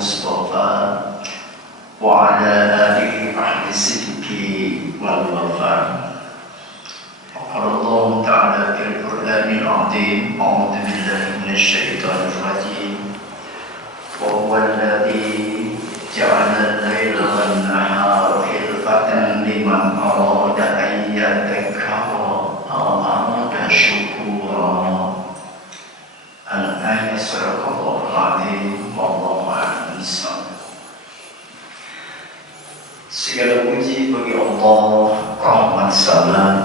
المصطفى وعلى آله أهل الصدق والوفاء. قال الله تعالى في القرآن العظيم: أعوذ بالله من الشيطان الرجيم. وهو الذي جعل الليل والنهار خلفة لمن أراد أن يذكر أو أراد شكورا. Al-ayat Surah Al-Azim. Wallahu a'lam bishawab. Segala puji bagi Allah, rahmat salam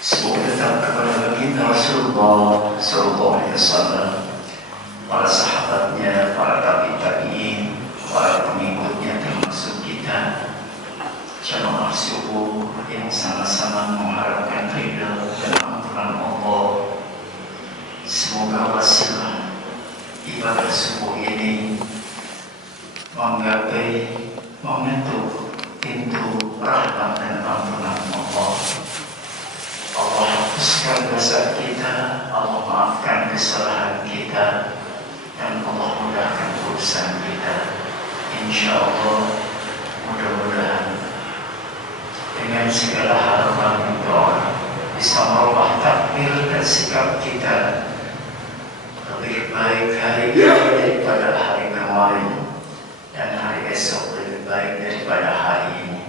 semoga datang kepada baginda Rasulullah sallallahu alaihi wasallam, para sahabatnya, para tabi'in, para pengikutnya, termasuk kita jamaah subuh yang sama-sama mengharapkan ridha dan ampunan Allah. Semoga wasilah ibadah subuh ini menggapai, mengetuk pintu rahmat dan ampunan Allah. Allah hapuskan dosa kita, Allah maafkan kesalahan kita, dan Allah mudahkan urusan kita. Insya Allah, mudah-mudahan dengan segala harapan doa bisa merubah takdir dan sikap kita lebih baik hari ini daripada hari kemarin, dan hari esok lebih baik daripada hari ini.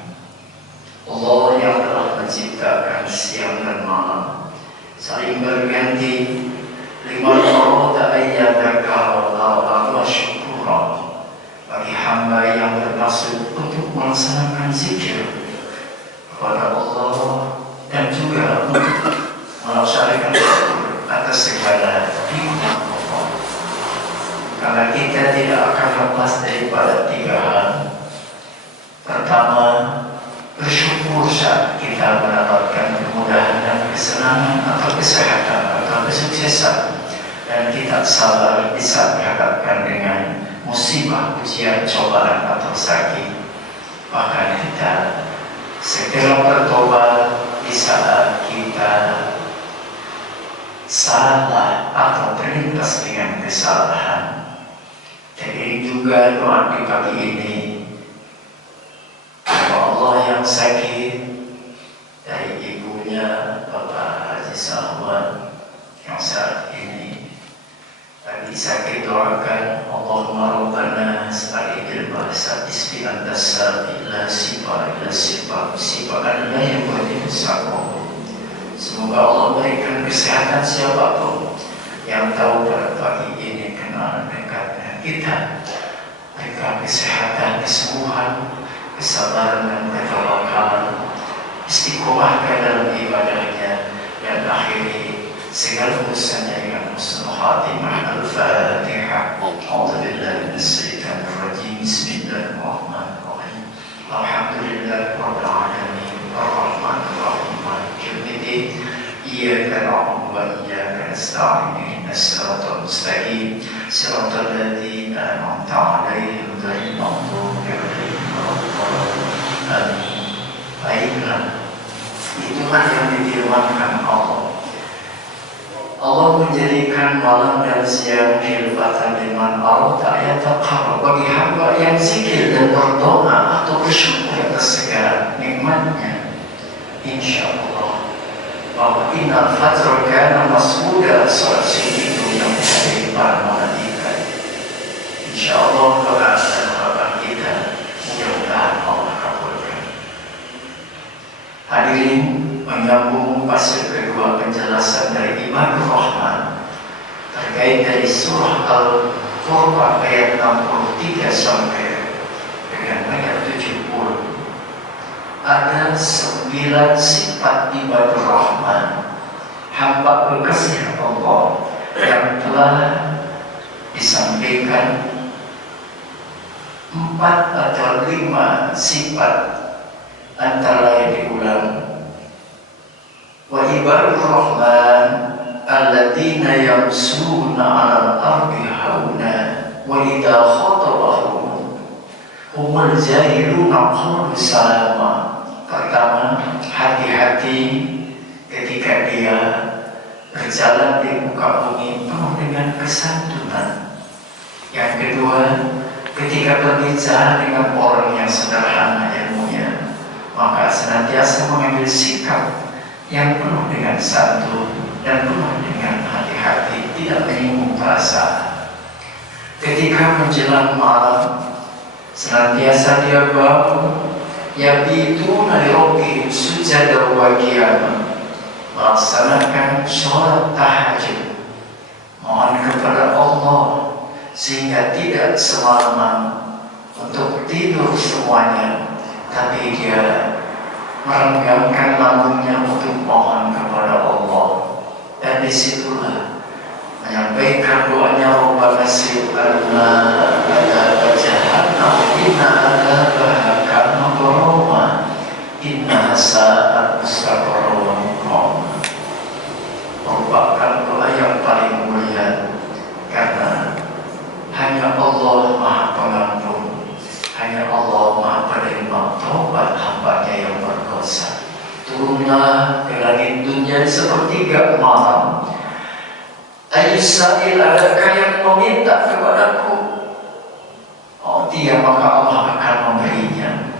Allah yang telah menciptakan siang dan malam saling berganti, liman arada ayyadakara wa syukura, bagi hamba yang bermaksud untuk melaksanakan zikir kepada Allah dan juga untuk melaksanakan syukur atas segala nikmat Allah. Karena kita tidak akan lepas daripada tiga hal. Pertama, bersyukur saat kita mendapatkan kemudahan dan kesenangan atau kesehatan atau kesuksesan, dan kita sabar bisa dihadapkan dengan musibah, ujian, cobaan atau sakit. Bahkan kita segera bertobat di saat kita salah atau terlintas dengan kesalahan. Dan ini juga doa di pagi ini. Allah yang sakit, dari ibunya Bapak Haji Salwan yang saat ini lagi sakit, doakan Allahumma rabbana astagfir bahasa ismi antasar illa sifa illa yang berdisakom. Semoga Allah berikan kesehatan siapapun yang tahu pada pagi ini kenal dekatnya kita, berikan kesehatan, kesembuhan, kesabaran dan ketawakalan, istiqomahkan dalam ibadahnya, dan akhiri segala urusannya dengan husnul khatimah. Al-Fatihah. A'udzubillahi minasyaitonir rajim. Bismillahirrahmanirrahim. Alhamdulillahi rabbil alamin. Ar-Rahmanir Rahim. Maliki yaumiddin. Iyyaka na'budu wa iyyaka nasta'in. Ihdinas siratal mustaqim. Siratal ladzina an'amta 'alaihim ghairil maghdubi 'alaihim. Baiklah, itulah yang difirmankan Allah. Allah menjadikan malam dan siang khilfatan liman arada yataqarrab, bagi hamba yang zikir dan berdoa atau bersyukur atas segala nikmatnya. Insyaallah bahwa innal fajra kana mas'uda, salat itu yang dari para malaikat. Insyaallah doa dan harapan kita mudah-mudahan Allah kabulkan. Hadirin, menyambung pasal kedua penjelasan dari Ibadur Rahman terkait dari surah Al-Qur'an ayat 63 sampai dengan ayat 70. Ada 9 sifat Ibadur Rahman, hamba kekasih Allah, yang telah disampaikan 4 atau 5 sifat antara lain diulang. Wa ibadur rahman alladzina yamshuna 'alal ardi hauna wa idza khatabahum humul jahiluna qalu salama. Pertama, hati-hati ketika dia berjalan di muka bumi penuh dengan kesantunan. Yang kedua, Ketika berbicara dengan orang yang sederhana ilmunya, maka senantiasa mengambil sikap yang penuh dengan santun dan penuh dengan hati-hati, tidak menyinggung perasaan. Ketika menjelang malam, senantiasa dia bangun, yabituna li rabbihim sujada wa qiyama, melaksanakan sholat tahajud, mohon kepada Allah sehingga tidak semalaman untuk tidur semuanya, tapi dia merenggangkan lambungnya untuk mohon kepada Allah. Dan disitulah menyampaikan doanya, Rabbana sir'alna adab jahannam inna adabaha kana gharama inna sa'at mustaqarra wa muqama. Merupakan doa yang paling mulia, karena hanya Allah Maha Pengampun, hanya Allah Maha Penerima taubat hamba-Nya yang berdosa. Turunlah ke langit dunia di sepertiga malam. Ayyusail, adakah yang meminta kepadaku? Oh, dia, maka Allah akan memberinya.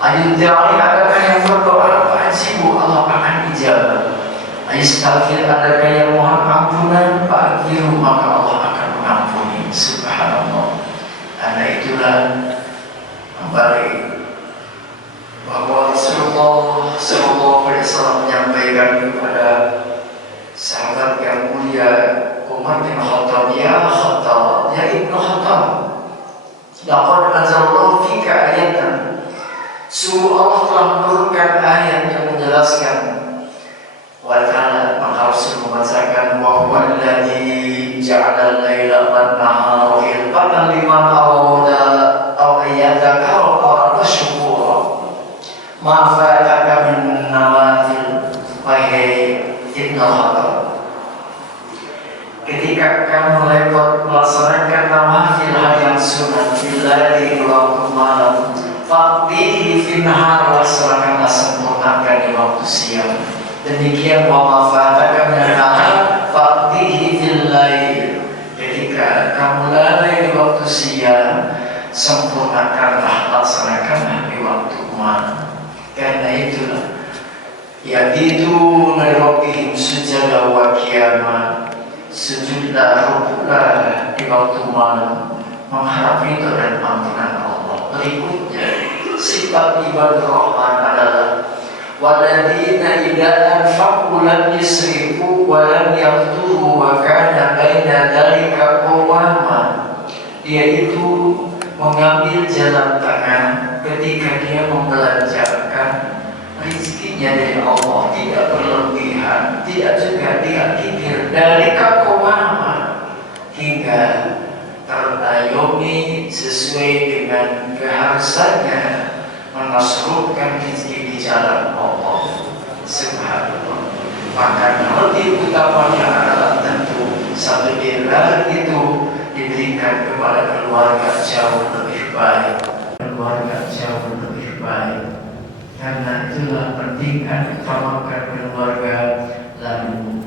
Ayyudda'i, adakah yang berdoa? Fa'ajibu, Allah akan ijabah. Ayyustaghfir, adakah yang mohon ampunan? Fa'aghfiru, maka Allah akan mengampuni. Subhanallah. Karena itulah kembali bahwa Rasulullah SAW menyampaikan kepada sahabat yang mulia Umar bin Khattab, ya Khattab, ya Ibnu Khattab, laqad anzalallahu fika ayatan, sungguh Allah telah menurunkan ayat yang menjelaskan. Wa ta'ala, maka Rasul membacakan, wa huwa alladzi ja'ala al-laila wan-nahara khilfatan liman arada aw ayyadhakara aw arada syukura ma fa'aka min nawafil. Wahai Ibnu Khattab, ketika kamu lewat melaksanakan nawafil yang sunat di waktu malam, faqdihi fin nahar, laksanakanlah sempurnakan di waktu siang. Demikian wa ma fa'aka min nahar faqdihi fil lail, ketika kamu lalai di waktu siang, sempurnakanlah, laksanakanlah di waktu malam. Karena itulah yabituna li rabbihim sujada wa qiyama, sujudlah, rukuklah di waktu malam, mengharap ridho dan ampunan Allah. Berikutnya, sifat ibadah Rahman adalah waladina idza anfaqu lam yusrifu wa lam yaqturu wa kana baina dzalika qawama. Dia itu mengambil jalan tengah ketika dia membelanjakan rizkinya dari Allah, tidak berlebihan, tidak juga dia kikir, dari qawama, hingga terayomi sesuai dengan keharusannya menasruhkan rezeki di jalan Allah. Subhanallah. Maka lebih utamanya adalah tentu satu dinar itu diberikan kepada keluarga jauh lebih baik, keluarga jauh lebih baik. Karena itulah pentingkan utamakan keluarga, lalu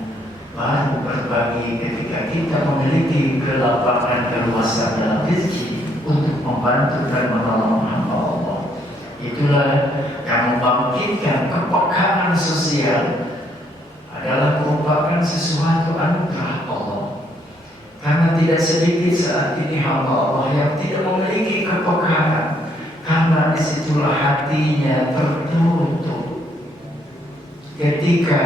baru berbagi ketika kita memiliki kelapangan, keluasan dalam rezeki untuk membantu dan menolong hamba Allah. Itulah yang membangkitkan kepekaan sosial, adalah merupakan sesuatu anugerah Allah. Karena tidak sedikit saat ini hamba Allah yang tidak memiliki kepekaan, karena disitulah hatinya tertutup. Ketika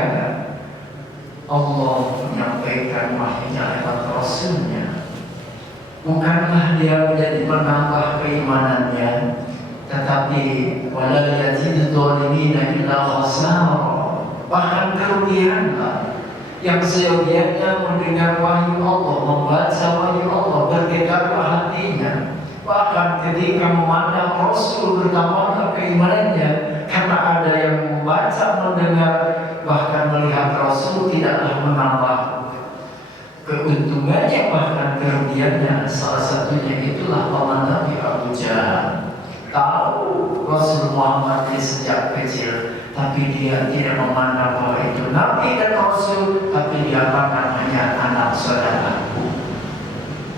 Allah menyampaikan wahyunya lewat Rasulnya, bukanlah dia menjadi penambah keimanannya, tetapi wala yazidul zalimina illa khasara, bahkan kerugianlah yang seyogianya mendengar wahyu Allah, membaca wahyu Allah, bergetarlah hatinya. Bahkan ketika memandang Rasul bertambahlah keimanannya, karena ada yang membaca, mendengar, bahkan melihat Rasul tidaklah menambah keuntungannya, bahkan kerugiannya. Salah satunya itulah paman Nabi Abu Jahal. Tahu Rasul Muhammad sejak kecil, tapi dia tidak memandang bahwa itu Nabi dan Rasul, tapi dia pandang hanya anak saudaraku.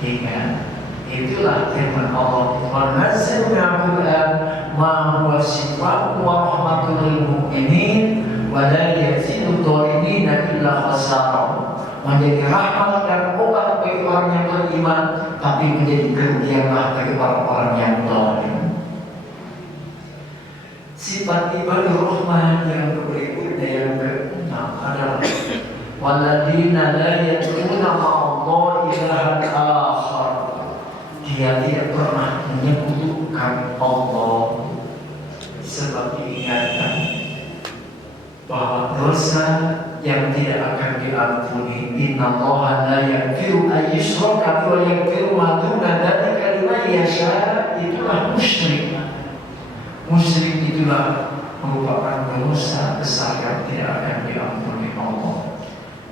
Hingga itulah Itulah firman Allah, "Wa nazzalna al-Qur'an ma huwa shifaa'un wa rahmatun lil mu'minin wa la yazidu adh-dhalimina illa khasara." Menjadi rahmat dan obat bagi orang yang beriman, tapi menjadi kerugianlah bagi orang-orang yang zalim. Sifat ibadur rahman yang berikutnya yang ke-6 adalah walladzina la yad'una ma'allahi ilahan akhar. Dia tidak pernah menyekutukan Allah, sebab diingatkan bahwa dosa yang tidak akan diampuni. Innallaha la yaghfiru an yushraka bihi wa yaghfiru ma duna dzalika liman yasha. Itulah musyrik. Musyrik itulah merupakan dosa besar yang tidak akan diampuni Allah.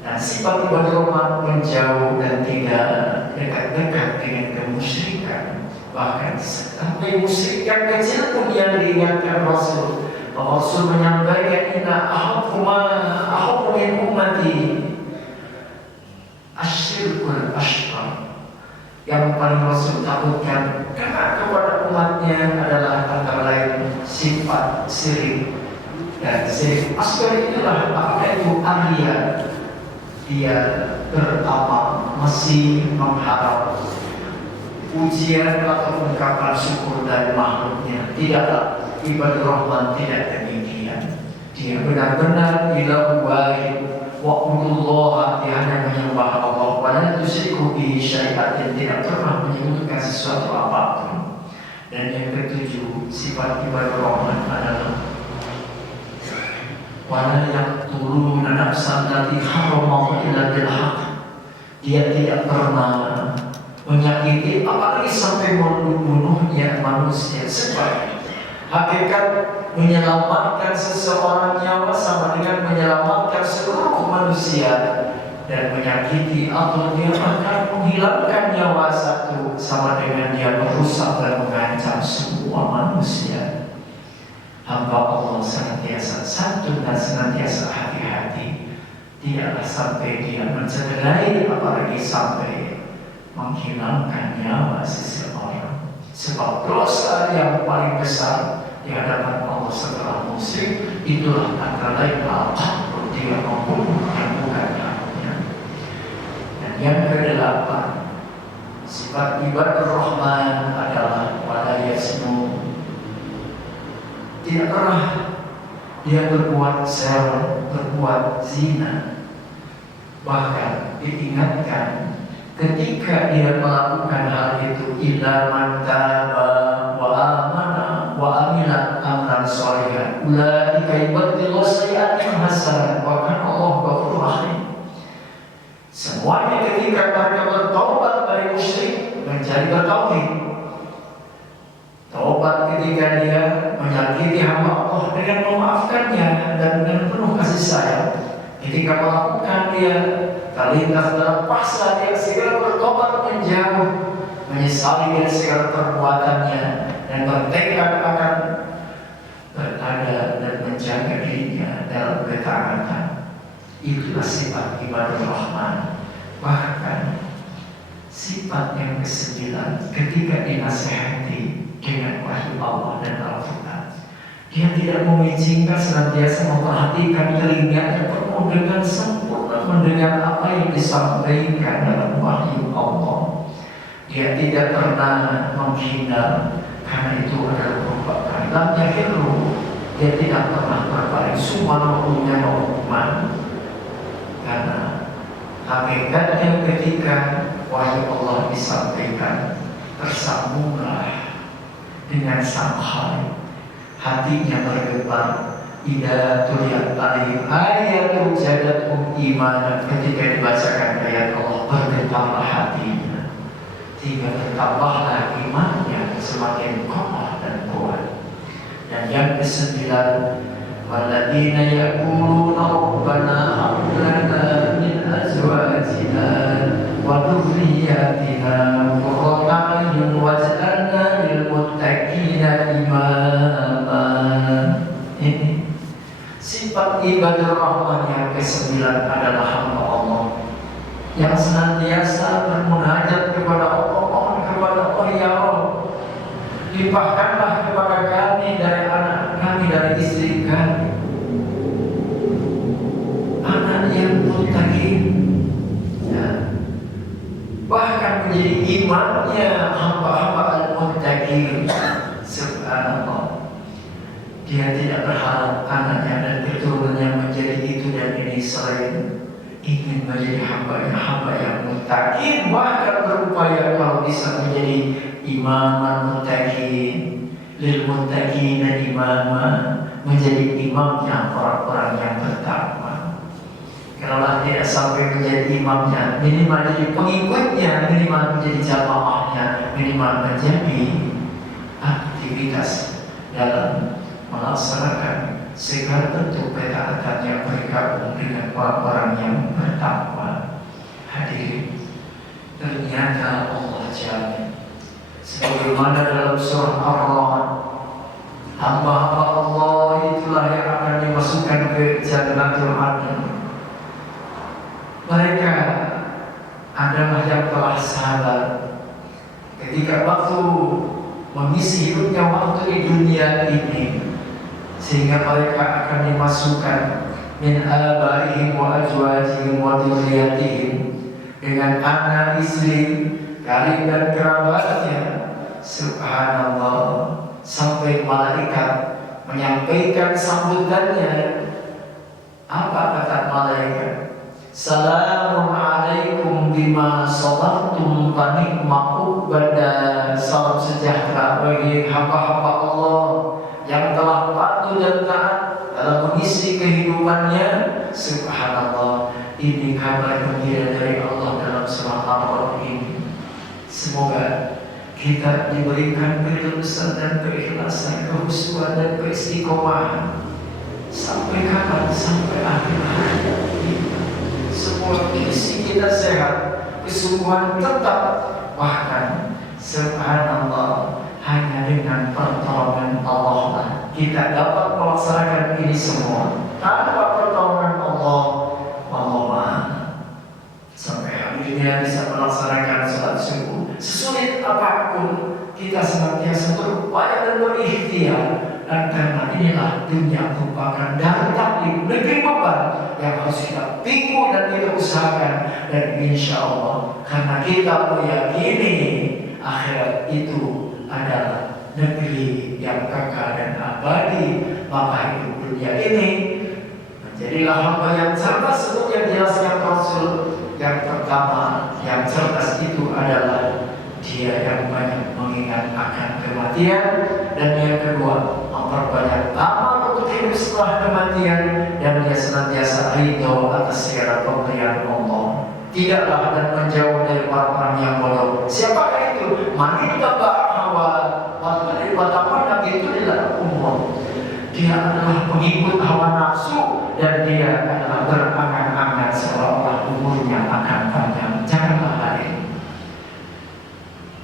Dan sifat ibadah rahman menjauh dan tidak dekat-dekat dengan kemusyrikan. Bahkan sampai musyrik yang kecil pun yang diingatkan Rasul. Rasul menyampaikan, "Inna ahaqqu min ummati asyirkul asghar." Yang paling Rasul takutkan karena kepada umatnya adalah antara lain sifat syirik. Dan syirik asghar itulah apa itu arya. Dia beramal masih mengharap pujian atau ungkapan syukur dari makhluknya. Tidaklah ibadah rahman, tidak demikian. Dia benar-benar ilahu wahid wa'budullaha, dia hanya menyembah Allah wa la tusyriku bihi syai'an, tidak pernah menyekutukan sesuatu apapun. Dan yang ketujuh, sifat ibadah rahman adalah wala yaqtuluna nafsan allati harrama illa bil haqq. Dia tidak pernah menyakiti apalagi sampai membunuhnya manusia. Sebab hakikat menyelamatkan seseorang nyawa sama dengan menyelamatkan seluruh manusia. Dan menyakiti atau dia akan menghilangkan nyawa satu sama dengan dia merusak dan mengancam semua manusia. Hamba Allah senantiasa santun dan senantiasa hati-hati. Tidaklah sampai dia mencederai apalagi sampai menghilangkan nyawa seseorang. Sebab dosa yang paling besar di hadapan Allah setelah musyrik itulah antara lain al-qatl, dia membunuh yang bukan haknya. Dan yang kedelapan, sifat ibadah rahman adalah wala yasmu. Tidak pernah dia berbuat zina, berbuat zina. Bahkan diingatkan ketika dia melakukan hal itu, illa man taba wa amana wa amila amran sholihan ulaika yubaddilu sayyi'atihim hasanat wa kana Allahu ghafurur rahim. Semuanya ketika mereka bertobat dari musyrik menjadi bertauhid. Taubat ketika dia menyakiti hamba Allah dengan memaafkannya dan dengan penuh kasih sayang. Ketika melakukan dia terlintas dalam paksa, dia segera bertobat menjauh, menyesali dari segala perbuatannya dan bertekad akan berada dan menjaga dirinya dalam ketaatan. Itulah sifat ibadah rahman. Bahkan sifat yang ke-9 ketika dinasihati dengan wahyu Allah dan Al-Quran, dia tidak mengizinkan, senantiasa memperhatikan telinganya penuh dengan sempurna mendengar apa yang disampaikan dalam wahyu Allah. Dia tidak pernah menghina, karena itu adalah merupakan lam yahiru. Dia tidak pernah berpaling sumpah punya hukuman, karena hakikatnya ketika wahyu Allah disampaikan tersambunglah dengan sang Khalik. Hatinya bergetar. Ida tuliyat alaihim ayatul jadatum iman. Ketika dibacakan ayat Allah, bergetarlah hatinya, sehingga bertambahlah imannya semakin kokoh dan kuat. Dan yang ke-9, walladzina yaquluna rabbana hab lana min azwajina wa dhurriyyatina qurrata a'yun waj'alna lil muttaqina imama. Ini sifat ibadah rahman yang ke-9 adalah hamba Allah yang senantiasa bermunajat kepada Allah, mohon kepada Allah, ya limpahkanlah kepada kami dari anak kami, dari istri kami, anak yang muttaqin, ya. Bahkan menjadi imamnya hamba-hamba al-muttaqin. Subhanallah. Dia tidak berharap anaknya dan keturunannya menjadi itu dan ini, selain ingin menjadi hamba yang muttaqin, bahkan berupaya kalau bisa menjadi imam muttaqin, lil muttaqin dan imam, menjadi imamnya orang-orang yang bertakwa. Kalau tidak sampai menjadi imamnya, minimal jadi pengikutnya, minimal menjadi jamaahnya, minimal menjadi aktivitas dalam melaksanakan segala bentuk ketaatan yang bergabung dengan orang-orang yang bertakwa. Hadirin, ternyata Allah jamin, sebagaimana dalam surah Ar-Rahman, hamba-hamba Allah itulah yang akan dimasukkan ke Jannatul Adn. Mereka adalah yang telah sabar ketika waktu mengisi hidupnya waktu di dunia ini, sehingga mereka akan dimasukkan min abaihim wa azwajihim wa dzurriyyatihim, dengan anak, istri, karib dan kerabatnya. Subhanallah, sampai malaikat menyampaikan sambutannya. Apa kata malaikat? Salamun alaikum bima sabartum fa ni'ma uqbadar. Salam sejahtera bagi hamba-hamba Allah yang telah patuh dan taat dalam mengisi kehidupannya. Subhanallah, ini kabar gembira dari Allah dalam surah Al-Qur'an ini. Semoga kita diberikan ketulusan dan keikhlasan, kehusuan dan keistiqomahan. Sampai kapan? Sampai akhir hayat kita. Semua isi kita sehat, kesungguhan tetap, bahkan subhanallah, hanya dengan pertolongan Allah lah kita dapat melaksanakan ini semua. Tanpa pertolongan Allah, sampai akhirnya bisa melaksanakan salat subuh. Sesulit apapun, kita senantiasa berupaya dan berikhtiar. Dan karena inilah dunia merupakan dari takdir, negeri beban yang harus kita pikul dan kita usahakan. Dan insya Allah, karena kita meyakini akhirat itu adalah negeri yang kekal dan abadi, maka hidup dunia ini menjadilah hamba yang cerdas. Seperti yang dijelaskan Rasul, yang pertama yang cerdas itu adalah dia yang banyak mengingat akan kematian, dan yang kedua memperbanyak amal untuk hidup setelah kematian, dan dia senantiasa ridho atas segala pemberian Allah, tidaklah dan menjauh dari orang-orang yang bodoh. Siapakah itu? Manittaba hawa wa tamanna itu adalah umur. Dia adalah pengikut hawa nafsu, dan dia adalah berangan-angan seolah-olah umurnya akan panjang. Janganlah hadir,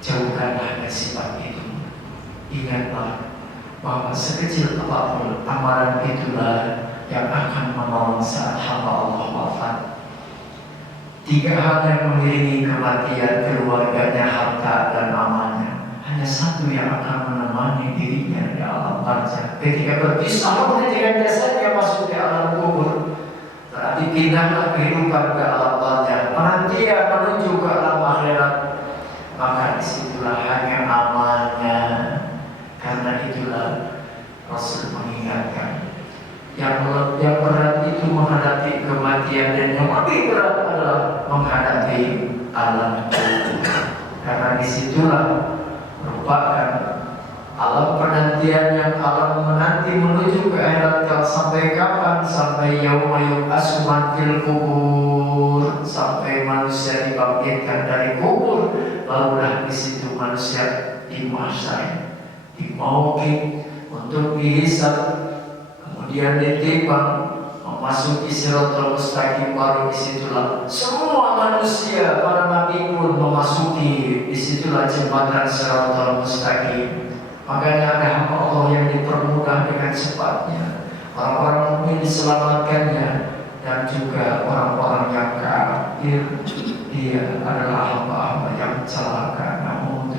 jauhkanlah dari sifat itu. Ingatlah bahwa sekecil apapun amalan itulah yang akan menolong saat hamba Allah wafat. 3 hal yang mengiringi kematian: keluarganya, harta, dan amalnya. Hanya satu yang akan menemani dirinya di alam barzakh. Ketika berpisah dengan jasadnya masuk ke alam kubur, berarti pindahlah kehidupan ke alam barzakh, penantian menuju ke alam akhirat. Maka disitulah hanya amalnya. Karena itulah Rasul mengingatkan, yang berat itu menghadapi kematian, dan yang lebih berat adalah menghadapi alam kubur. Karena disitulah merupakan alam penantian, yang alam menanti menuju ke akhirat. Sampai kapan? Sampai yauma yub'atsu man fil kubur, sampai manusia dibangkitkan dari kubur. Barulah di situ manusia dimahsyar, dimauqif untuk dihisab, kemudian ditimbang, memasuki Shiratal Mustaqim. Baru disitulah semua manusia, para nabi pun memasuki, disitulah jembatan Shiratal Mustaqim. Makanya ada hamba Allah yang dipermudah dengan cepatnya, orang-orang mukmin diselamatkannya, dan juga orang-orang yang kafir dia adalah hamba-hamba yang celaka. Namun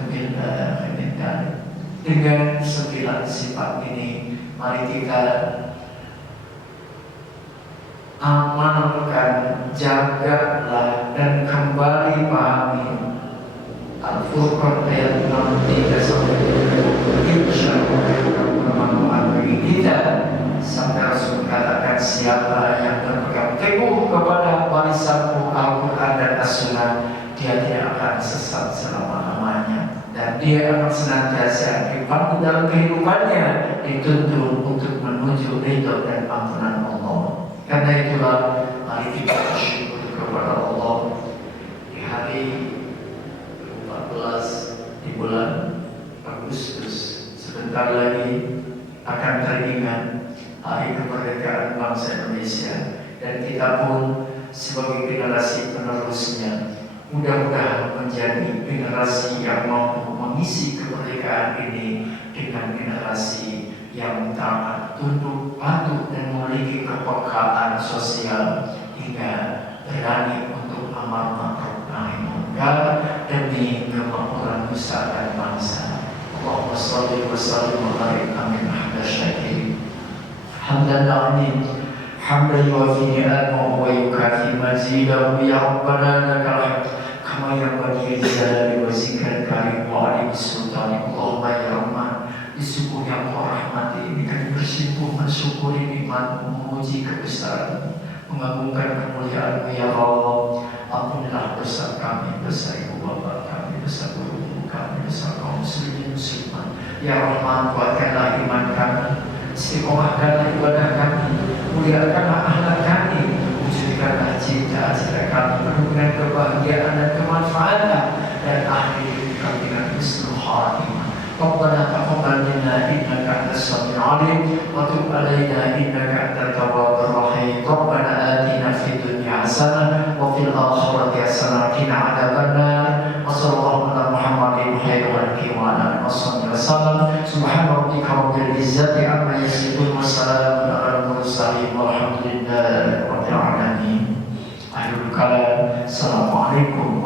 Dengan 9 sifat ini, mari kita amalkan, jagalah, dan kembali pahami Al-Furqan ayat 63 sampai 70. Insyaallah kita sampai Rasul katakan, siapa yang berpegang teguh kepada warisanku Al-Quran dan As-Sunnah, dia tidak akan sesat selama-lamanya, dan dia akan senantiasa dipandu dalam kehidupannya, dituntun untuk menuju ridho dan ampunan Allah. Karena itulah mari kita bersyukur kepada Allah di hari 14 di bulan Agustus. Sebentar lagi akan teringat hari kemerdekaan bangsa Indonesia, dan kita pun sebagai generasi penerusnya mudah-mudahan menjadi generasi yang mampu mengisi kemerdekaan ini dengan generasi yang taat, tunduk, patuh, dan memiliki kepekaan sosial hingga berani untuk amar ma'ruf nahi munkar demi kemakmuran nusa dan bangsa. Allahumma shalli wa sallim wa barik amin hamdan syakirin hamdan amin hamdan yuwafi ni'amahu wa yukafi mazidahu ya rabbana lakal hamd kama yanbaghi li jalali wajhika karim wa ali sultan. Allahumma ya rahman, di subuh yang kau rahmati ini kami bersimpuh mensyukuri nikmat-Mu, memuji kebesaran-Mu, mengagungkan kemuliaan-Mu ya Allah. Ampunilah dosa kami, dosa ibu bapa kami, dosa guru kami, dosa kaum muslimin muslimat. Ya Rahman, kuatkanlah iman kami, istiqomahkanlah ibadah kami, muliakanlah akhlak kami, wujudkanlah cita-cita kami penuh dengan kebahagiaan dan kemanfaatan, dan akhiri kami dengan husnul khatimah. Rabbana taqabbal minna innaka antas samiul alim wa tub alaina innaka antat tawwabur rahim. Rabbana atina fid dunya hasanah wa fil akhirati hasanah wa qina adzabannar. Wa sallallahu ala Muhammadin khairil khalqi wa ala alihi wasallam. Subhana rabbika rabbil izzati amma yasifun wa salamun alal mursalin walhamdulillahi rabbil alamin. Akhirul kalam. Assalamualaikum